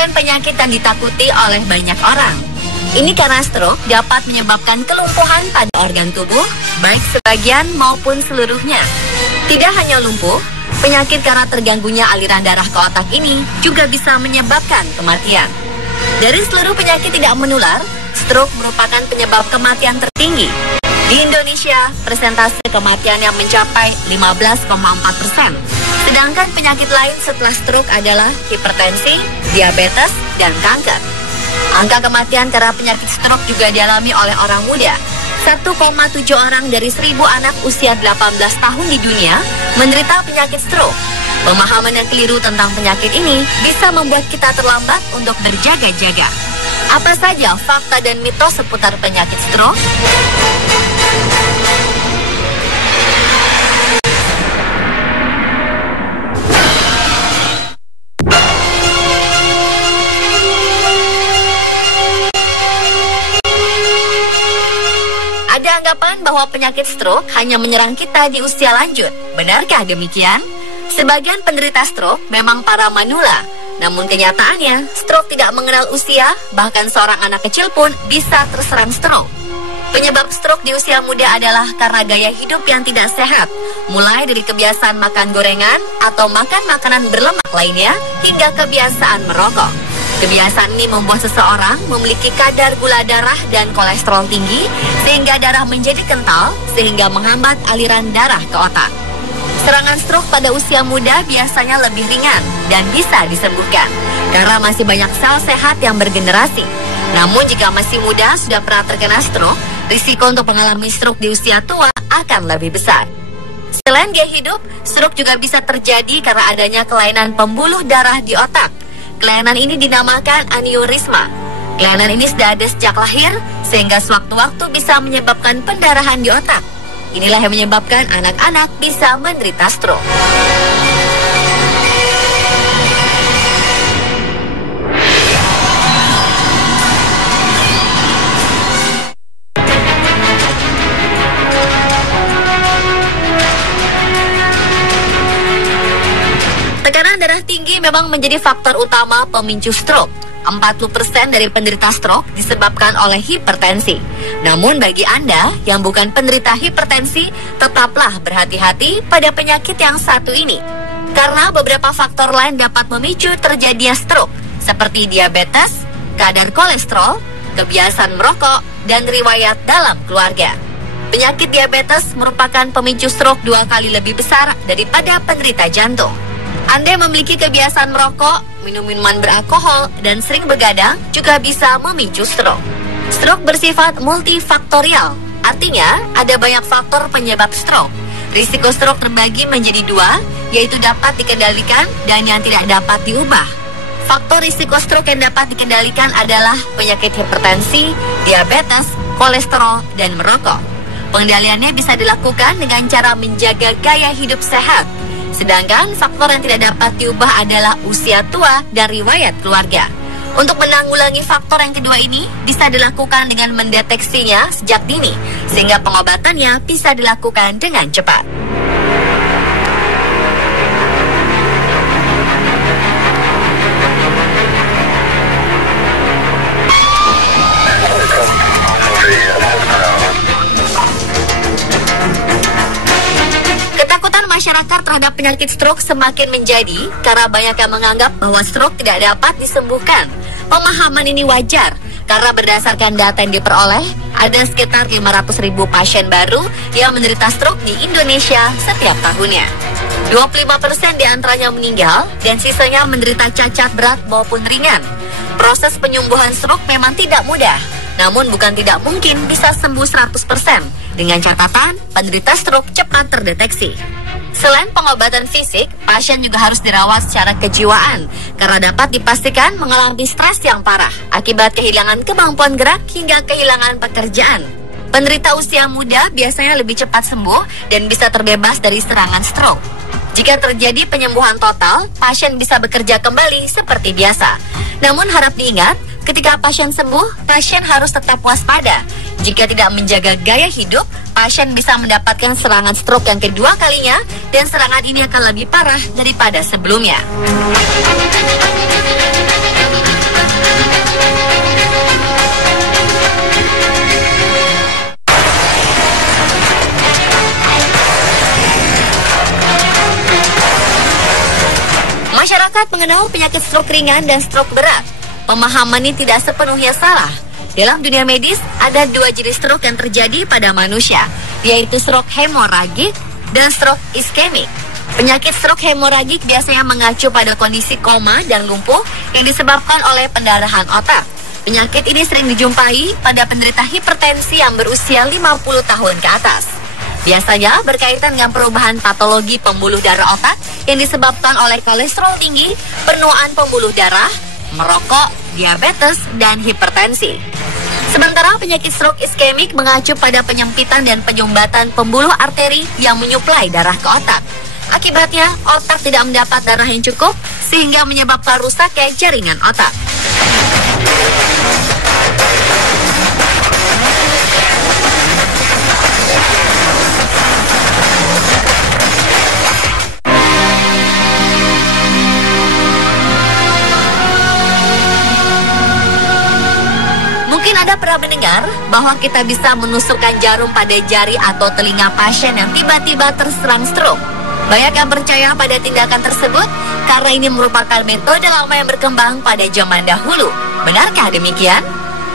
merupakan penyakit yang ditakuti oleh banyak orang. Ini karena stroke dapat menyebabkan kelumpuhan pada organ tubuh, baik sebagian maupun seluruhnya. Tidak hanya lumpuh, penyakit karena terganggunya aliran darah ke otak ini juga bisa menyebabkan kematian. Dari seluruh penyakit tidak menular, stroke merupakan penyebab kematian tertinggi. Di Indonesia, persentase kematian yang mencapai 15,4%. Sedangkan penyakit lain setelah stroke adalah hipertensi, diabetes, dan kanker. Angka kematian karena penyakit stroke juga dialami oleh orang muda. 1,7 orang dari 1.000 anak usia 18 tahun di dunia menderita penyakit stroke. Pemahaman yang keliru tentang penyakit ini bisa membuat kita terlambat untuk berjaga-jaga. Apa saja fakta dan mitos seputar penyakit stroke? Ada anggapan bahwa penyakit stroke hanya menyerang kita di usia lanjut. Benarkah demikian? Sebagian penderita stroke memang para manula. Namun kenyataannya, stroke tidak mengenal usia, bahkan seorang anak kecil pun bisa terserang stroke. Penyebab stroke di usia muda adalah karena gaya hidup yang tidak sehat, mulai dari kebiasaan makan gorengan atau makan makanan berlemak lainnya, hingga kebiasaan merokok. Kebiasaan ini membuat seseorang memiliki kadar gula darah dan kolesterol tinggi, sehingga darah menjadi kental, sehingga menghambat aliran darah ke otak. Serangan stroke pada usia muda biasanya lebih ringan dan bisa disembuhkan, karena masih banyak sel sehat yang bergenerasi. Namun jika masih muda sudah pernah terkena stroke, risiko untuk mengalami stroke di usia tua akan lebih besar. Selain gaya hidup, stroke juga bisa terjadi karena adanya kelainan pembuluh darah di otak. Kelainan ini dinamakan aneurisma. Kelainan ini sudah ada sejak lahir, sehingga sewaktu-waktu bisa menyebabkan pendarahan di otak. Inilah yang menyebabkan anak-anak bisa menderita stroke. Darah tinggi memang menjadi faktor utama pemicu stroke. 40% dari penderita stroke disebabkan oleh hipertensi. Namun bagi Anda yang bukan penderita hipertensi, tetaplah berhati-hati pada penyakit yang satu ini. Karena beberapa faktor lain dapat memicu terjadinya stroke, seperti diabetes, kadar kolesterol, kebiasaan merokok, dan riwayat dalam keluarga. Penyakit diabetes merupakan pemicu stroke 2 kali lebih besar daripada penderita jantung. Anda yang memiliki kebiasaan merokok, minum minuman beralkohol, dan sering begadang juga bisa memicu stroke. Stroke bersifat multifaktorial, artinya ada banyak faktor penyebab stroke. Risiko stroke terbagi menjadi 2, yaitu dapat dikendalikan dan yang tidak dapat diubah. Faktor risiko stroke yang dapat dikendalikan adalah penyakit hipertensi, diabetes, kolesterol, dan merokok. Pengendaliannya bisa dilakukan dengan cara menjaga gaya hidup sehat. Sedangkan faktor yang tidak dapat diubah adalah usia tua dan riwayat keluarga. Untuk menanggulangi faktor yang kedua ini bisa dilakukan dengan mendeteksinya sejak dini, sehingga pengobatannya bisa dilakukan dengan cepat. Masyarakat terhadap penyakit stroke semakin menjadi karena banyak yang menganggap bahwa stroke tidak dapat disembuhkan. Pemahaman ini wajar karena berdasarkan data yang diperoleh, ada sekitar 500.000 pasien baru yang menderita stroke di Indonesia setiap tahunnya. 25% diantaranya meninggal dan sisanya menderita cacat berat maupun ringan. Proses penyembuhan stroke memang tidak mudah, namun bukan tidak mungkin bisa sembuh 100%. Dengan catatan, penderita stroke cepat terdeteksi. Selain pengobatan fisik, pasien juga harus dirawat secara kejiwaan karena dapat dipastikan mengalami stres yang parah akibat kehilangan kemampuan gerak hingga kehilangan pekerjaan. Penderita usia muda biasanya lebih cepat sembuh dan bisa terbebas dari serangan stroke. Jika terjadi penyembuhan total, pasien bisa bekerja kembali seperti biasa. Namun harap diingat, ketika pasien sembuh, pasien harus tetap waspada. Jika tidak menjaga gaya hidup, pasien bisa mendapatkan serangan stroke yang kedua kalinya, dan serangan ini akan lebih parah daripada sebelumnya. saat mengenal penyakit stroke ringan dan stroke berat, pemahaman ini tidak sepenuhnya salah. Dalam dunia medis, ada dua jenis stroke yang terjadi pada manusia, yaitu stroke hemoragik dan stroke iskemik. Penyakit stroke hemoragik biasanya mengacu pada kondisi koma dan lumpuh yang disebabkan oleh pendarahan otak. Penyakit ini sering dijumpai pada penderita hipertensi yang berusia 50 tahun ke atas. Biasanya berkaitan dengan perubahan patologi pembuluh darah otak yang disebabkan oleh kolesterol tinggi, penuaan pembuluh darah, merokok, diabetes, dan hipertensi. Sementara penyakit stroke iskemik mengacu pada penyempitan dan penyumbatan pembuluh arteri yang menyuplai darah ke otak. Akibatnya, otak tidak mendapat darah yang cukup sehingga menyebabkan rusaknya jaringan otak. Mungkin Anda pernah mendengar bahwa kita bisa menusukkan jarum pada jari atau telinga pasien yang tiba-tiba terserang stroke. Banyak yang percaya pada tindakan tersebut karena ini merupakan metode lama yang berkembang pada zaman dahulu. Benarkah demikian?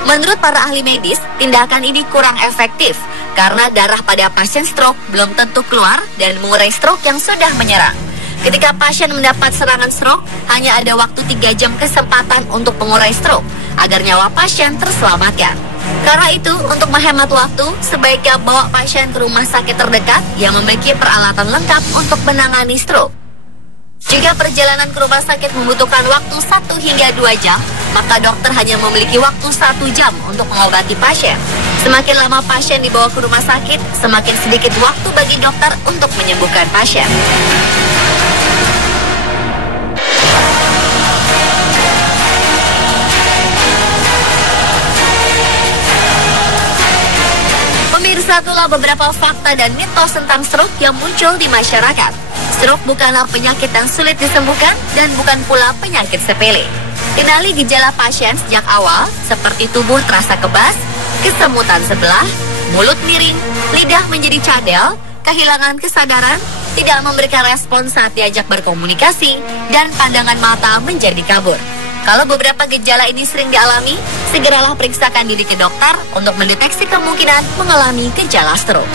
Menurut para ahli medis, tindakan ini kurang efektif karena darah pada pasien stroke belum tentu keluar dan mengurai stroke yang sudah menyerang. Ketika pasien mendapat serangan stroke, hanya ada waktu 3 jam kesempatan untuk mengurai stroke agar nyawa pasien terselamatkan. Karena itu, untuk menghemat waktu, sebaiknya bawa pasien ke rumah sakit terdekat yang memiliki peralatan lengkap untuk menangani stroke. Jika perjalanan ke rumah sakit membutuhkan waktu 1 hingga 2 jam, maka dokter hanya memiliki waktu 1 jam untuk mengobati pasien. Semakin lama pasien dibawa ke rumah sakit, semakin sedikit waktu bagi dokter untuk menyembuhkan pasien. Pemirsa, itulah beberapa fakta dan mitos tentang stroke yang muncul di masyarakat. Stroke bukanlah penyakit yang sulit disembuhkan dan bukan pula penyakit sepele. Kenali gejala pasien sejak awal seperti tubuh terasa kebas, kesemutan sebelah, mulut miring, lidah menjadi cadel, kehilangan kesadaran, tidak memberikan respon saat diajak berkomunikasi, dan pandangan mata menjadi kabur. Kalau beberapa gejala ini sering dialami, segeralah periksakan diri ke dokter untuk mendeteksi kemungkinan mengalami gejala stroke.